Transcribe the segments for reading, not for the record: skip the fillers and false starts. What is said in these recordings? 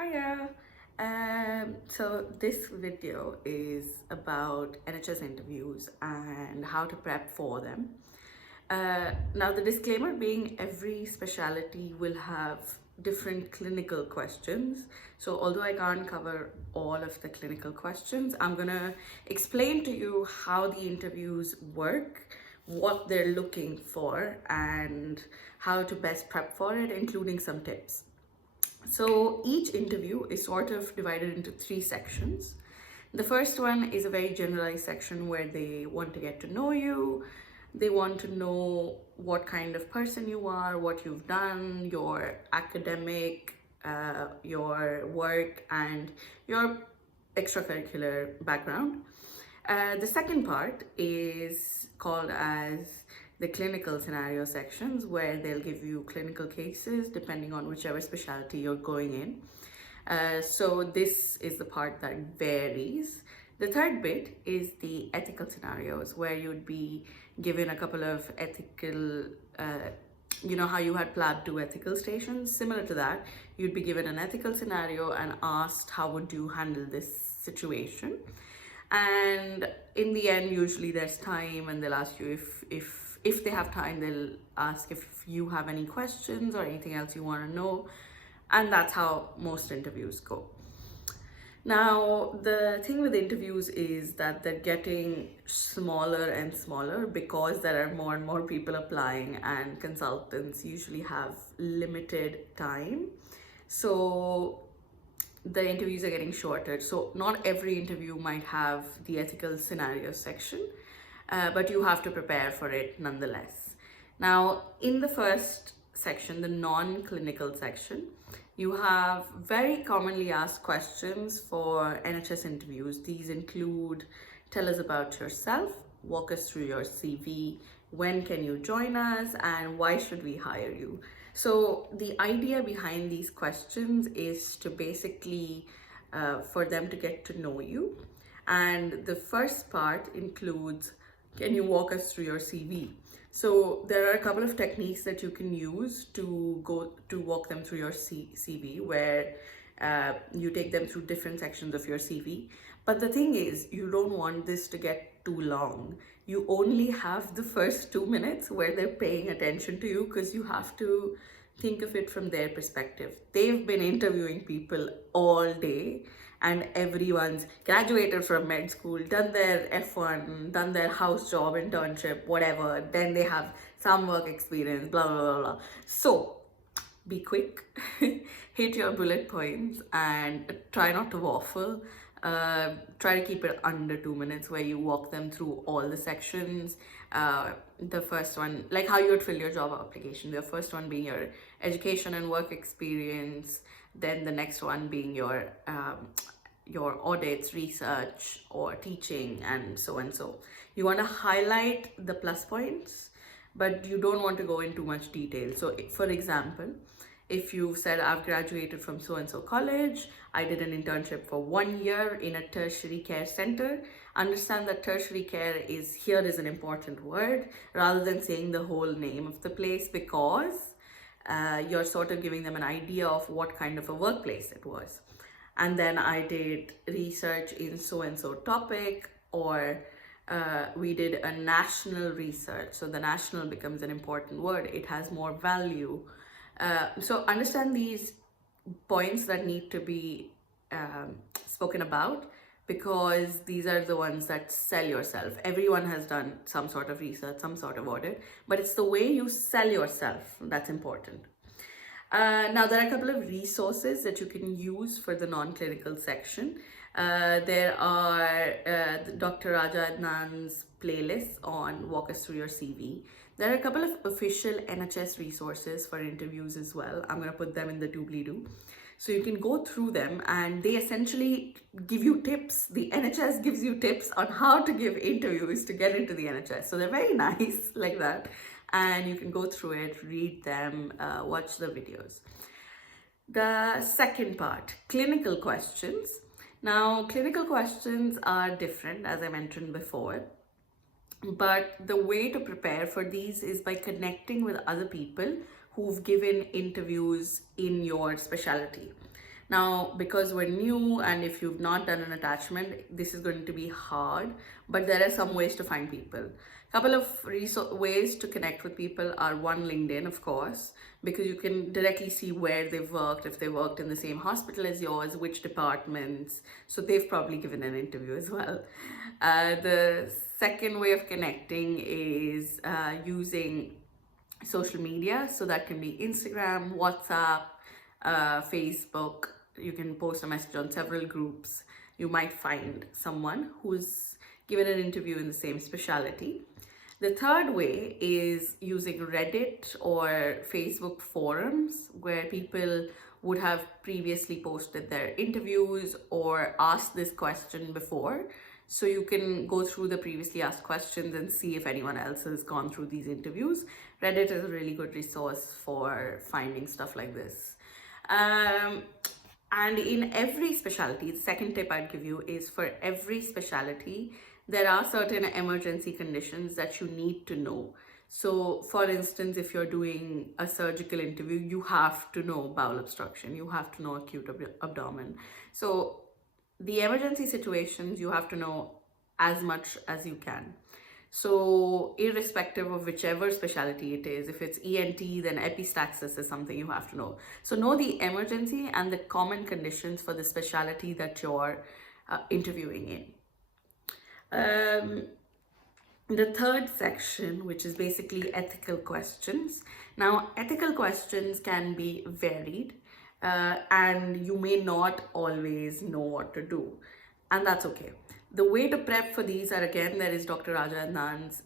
Hiya. So this video is about NHS interviews and how to prep for them. Now the disclaimer being every specialty will have different clinical questions. So although I can't cover all of the clinical questions, I'm gonna explain to you how the interviews work, what they're looking for, and how to best prep for it, including some tips. So each interview is sort of divided into three sections. The first one is a very generalized section where they want to get to know you. They want to know what kind of person you are, what you've done, your academic, your work, and your extracurricular background. The second part is called as the clinical scenario sections, where they'll give you clinical cases depending on whichever specialty you're going in. So this is the part that varies. The third bit is the ethical scenarios, where you'd be given a couple of ethical, you know how you had PLAB 2 ethical stations? Similar to that, you'd be given an ethical scenario and asked how would you handle this situation. And in the end, usually there's time and they'll ask you if they have time, they'll ask if you have any questions or anything else you want to know. And that's how most interviews go. Now, the thing with interviews is that they're getting smaller and smaller because there are more and more people applying, and consultants usually have limited time. So the interviews are getting shorter. So not every interview might have the ethical scenario section, but you have to prepare for it nonetheless. Now, in the first section, the non-clinical section, you have very commonly asked questions for NHS interviews. These include: tell us about yourself, walk us through your CV, when can you join us, and why should we hire you? So the idea behind these questions is to basically for them to get to know you. And the first part includes: can you walk us through your CV? So there are a couple of techniques that you can use to walk them through your CV, where you take them through different sections of your CV. But the thing is, you don't want this to get too long. You only have the first 2 minutes where they're paying attention to you, because you have to think of it from their perspective. They've been interviewing people all day, and everyone's graduated from med school, done their F1, done their house job, internship, whatever. Then they have some work experience, blah, blah, blah, blah. So be quick, hit your bullet points, and try not to waffle. Try to keep it under 2 minutes, where you walk them through all the sections. The first one, like how you would fill your job application. The first one being your education and work experience. Then the next one being your audits, research, or teaching, and so and so. You want to highlight the plus points, but you don't want to go into much detail. So for example, if you said, I've graduated from so-and-so college, I did an internship for 1 year in a tertiary care center, understand that tertiary care is an important word, rather than saying the whole name of the place, because you're sort of giving them an idea of what kind of a workplace it was. And then I did research in so-and-so topic, or we did a national research. So the national becomes an important word. It has more value. So understand these points that need to be spoken about, because these are the ones that sell yourself. Everyone has done some sort of research, some sort of audit, but it's the way you sell yourself that's important. Now, there are a couple of resources that you can use for the non-clinical section. There are Dr. Raja Adnan's playlists on Walk Us Through Your CV. There are a couple of official NHS resources for interviews as well. I'm going to put them in the doobly-doo. So you can go through them, and they essentially give you tips. The NHS gives you tips on how to give interviews to get into the NHS. So they're very nice like that. And you can go through it, read them, watch the videos. The second part, clinical questions. Now, clinical questions are different, as I mentioned before, but the way to prepare for these is by connecting with other people who've given interviews in your specialty. Now, because we're new and if you've not done an attachment, this is going to be hard, but there are some ways to find people. Couple of ways to connect with people are one, LinkedIn, of course, because you can directly see where they've worked, if they worked in the same hospital as yours, which departments. So they've probably given an interview as well. The second way of connecting is using social media. So that can be Instagram, WhatsApp, Facebook. You can post a message on several groups. You might find someone who's given an interview in the same specialty. The third way is using Reddit or Facebook forums where people would have previously posted their interviews or asked this question before. So you can go through the previously asked questions and see if anyone else has gone through these interviews. Reddit is a really good resource for finding stuff like this. And in every specialty, the second tip I'd give you is for every specialty, there are certain emergency conditions that you need to know. So for instance, if you're doing a surgical interview, you have to know bowel obstruction, you have to know acute abdomen. So the emergency situations, you have to know as much as you can. So irrespective of whichever specialty it is, if it's ENT, then epistaxis is something you have to know. So know the emergency and the common conditions for the specialty that you're interviewing in. The third section, which is basically ethical questions. Now, ethical questions can be varied and you may not always know what to do, and that's okay. The way to prep for these are, again, there is Dr. Raja Adnan's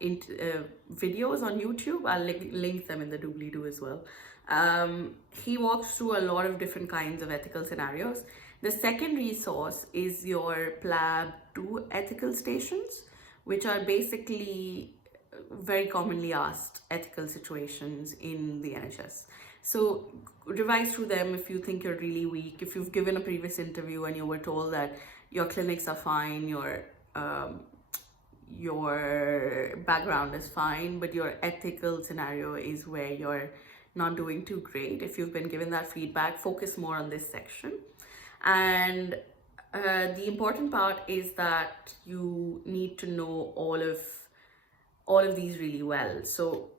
videos on YouTube. I'll link them in the doobly-doo as well. He walks through a lot of different kinds of ethical scenarios. The second resource is your PLAB 2 ethical stations, which are basically very commonly asked ethical situations in the NHS. So revise through them if you think you're really weak, if you've given a previous interview and you were told that your clinics are fine, your background is fine, but your ethical scenario is where you're not doing too great. If you've been given that feedback, focus more on this section. And the important part is that you need to know all of these really well. So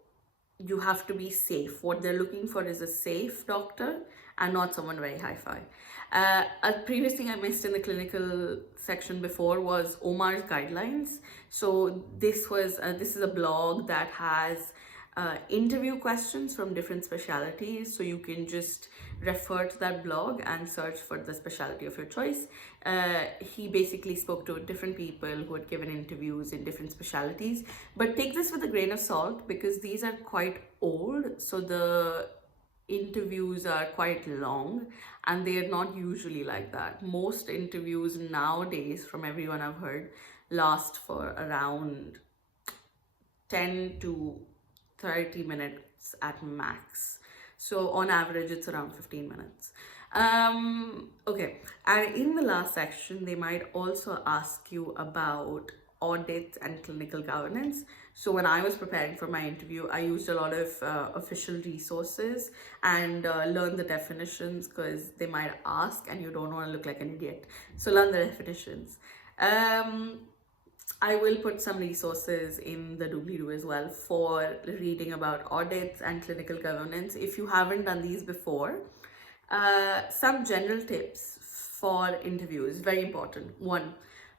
you have to be safe. What they're looking for is a safe doctor and not someone very hi-fi. A previous thing I missed in the clinical section before was Omar's guidelines. So this is a blog that has interview questions from different specialties, so you can just refer to that blog and search for the specialty of your choice. He basically spoke to different people who had given interviews in different specialties, but take this with a grain of salt because these are quite old, so the interviews are quite long and they are not usually like that. Most interviews nowadays, from everyone I've heard, last for around 10 to 30 minutes at max. So on average, it's around 15 minutes. Okay, and in the last section, they might also ask you about audits and clinical governance. So when I was preparing for my interview, I used a lot of official resources and learned the definitions because they might ask and you don't want to look like an idiot. So learn the definitions. I will put some resources in the doobly-doo as well for reading about audits and clinical governance. If you haven't done these before, some general tips for interviews, very important. One,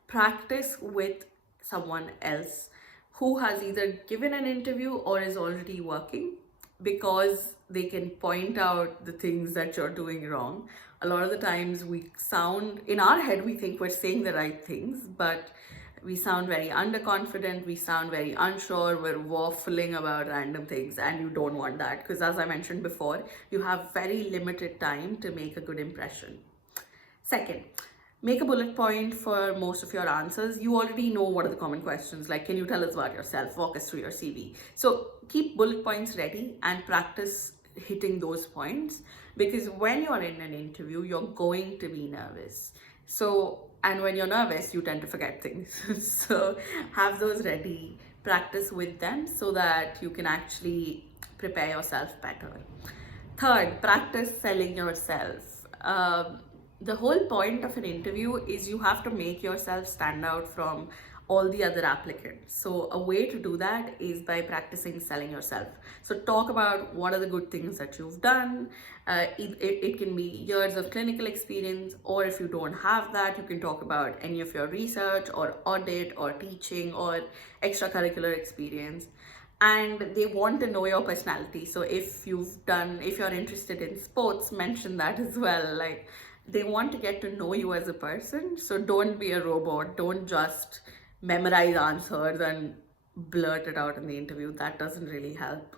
practice with someone else who has either given an interview or is already working, because they can point out the things that you're doing wrong. A lot of the times we sound, in our head, we think we're saying the right things, but we sound very underconfident, we sound very unsure, we're waffling about random things, and you don't want that because, as I mentioned before, you have very limited time to make a good impression. Second, make a bullet point for most of your answers. You already know what are the common questions, like can you tell us about yourself, walk us through your CV. So keep bullet points ready and practice hitting those points, because when you're in an interview, you're going to be nervous. And when you're nervous, you tend to forget things. So have those ready, practice with them so that you can actually prepare yourself better. Third, practice selling yourself. The whole point of an interview is you have to make yourself stand out from all the other applicants. So a way to do that is by practicing selling yourself. So talk about what are the good things that you've done. It can be years of clinical experience, or if you don't have that, you can talk about any of your research or audit or teaching or extracurricular experience. And they want to know your personality. So if you're interested in sports, mention that as well. Like, they want to get to know you as a person. So don't be a robot. Don't just memorize answers and blurt it out in the interview. That doesn't really help.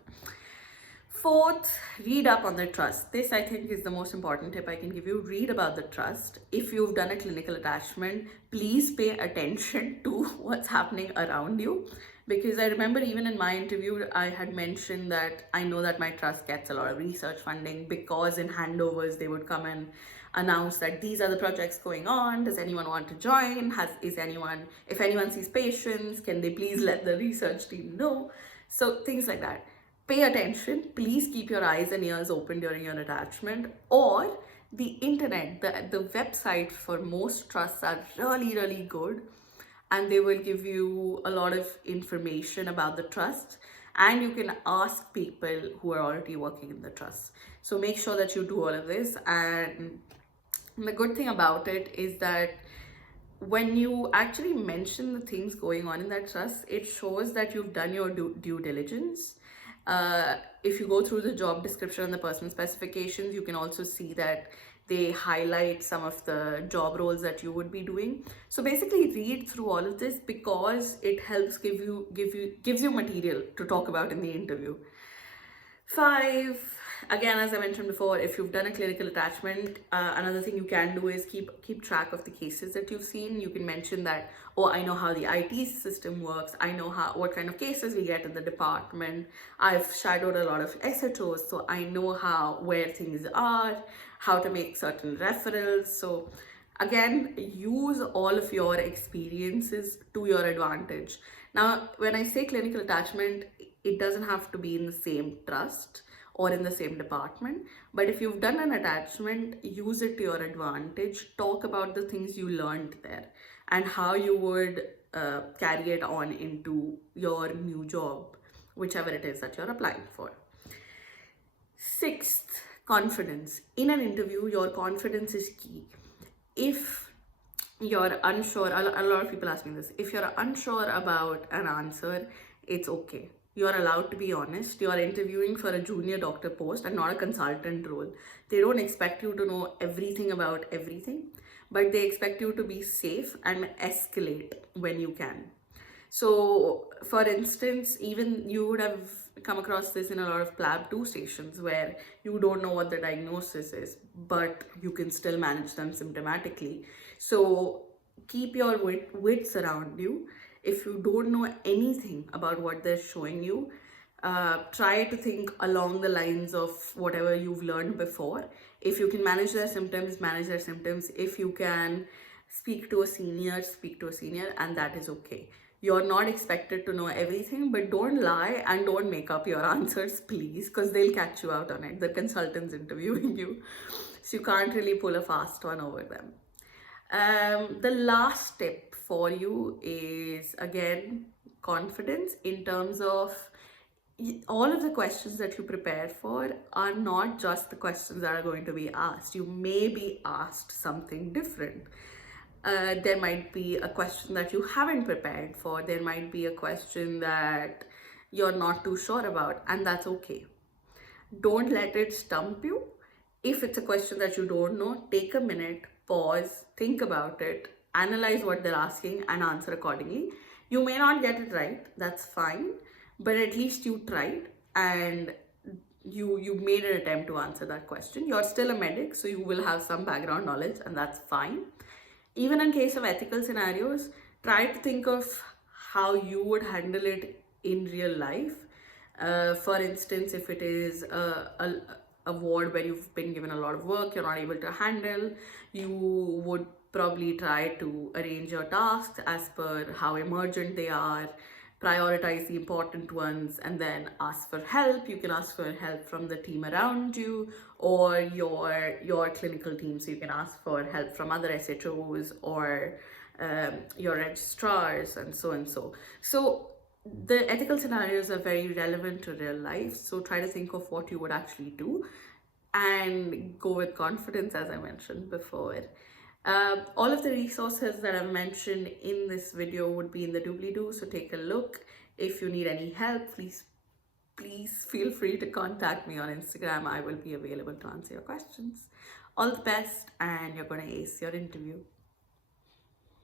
Fourth, read up on the trust. This, I think, is the most important tip I can give you. Read about the trust. If you've done a clinical attachment, please pay attention to what's happening around you. Because I remember even in my interview, I had mentioned that I know that my trust gets a lot of research funding, because in handovers, they would come and announce that these are the projects going on. Does anyone want to join? If anyone sees patients, can they please let the research team know? So things like that. Pay attention. Please keep your eyes and ears open during your attachment. Or the internet, the website for most trusts are really, really good, and they will give you a lot of information about the trust, and you can ask people who are already working in the trust. So make sure that you do all of this. And the good thing about it is that when you actually mention the things going on in that trust, it shows that you've done your due diligence. If you go through the job description and the personal specifications, you can also see that they highlight some of the job roles that you would be doing. So basically read through all of this, because it helps gives you material to talk about in the interview. 5, again, as I mentioned before, if you've done a clinical attachment, another thing you can do is keep track of the cases that you've seen. You can mention that, oh, I know how the IT system works. I know what kind of cases we get in the department. I've shadowed a lot of SHOs, so I know where things are, how to make certain referrals. So again, use all of your experiences to your advantage. Now, when I say clinical attachment, it doesn't have to be in the same trust or in the same department, but if you've done an attachment, use it to your advantage. Talk about the things you learned there and how you would carry it on into your new job, whichever it is that you're applying for. 6th, confidence. In an interview, your confidence is key. If you're unsure, a lot of people ask me this, if you're unsure about an answer, it's okay. You're allowed to be honest. You're interviewing for a junior doctor post and not a consultant role. They don't expect you to know everything about everything, but they expect you to be safe and escalate when you can. So, for instance, even you would have come across this in a lot of PLAB 2 stations where you don't know what the diagnosis is, but you can still manage them symptomatically. So, keep your wits around you. If you don't know anything about what they're showing you, try to think along the lines of whatever you've learned before. If you can manage their symptoms, manage their symptoms. If you can speak to a senior, speak to a senior, and that is okay. You're not expected to know everything, but don't lie and don't make up your answers, please, because they'll catch you out on it. The consultant's interviewing you, so you can't really pull a fast one over them. The last tip for you is, again, confidence, in terms of all of the questions that you prepare for are not just the questions that are going to be asked. You may be asked something different. There might be a question that you haven't prepared for. There might be a question that you're not too sure about, and that's okay. Don't let it stump you. If it's a question that you don't know, take a minute, pause, think about it, analyze what they're asking, and answer accordingly. You may not get it right, that's fine, but at least you tried and you made an attempt to answer that question. You're still a medic, so you will have some background knowledge, and that's fine. Even in case of ethical scenarios, try to think of how you would handle it in real life. For instance, if it is a ward where you've been given a lot of work, you're not able to handle, you would probably try to arrange your tasks as per how emergent they are, prioritize the important ones and then ask for help. You can ask for help from the team around you or your clinical team. So you can ask for help from other SHOs or your registrars and so and so. So the ethical scenarios are very relevant to real life. So try to think of what you would actually do and go with confidence, as I mentioned before. All of the resources that I've mentioned in this video would be in the doobly-doo, so take a look. If you need any help, please feel free to contact me on Instagram. I will be available to answer your questions. All the best, and you're going to ace your interview.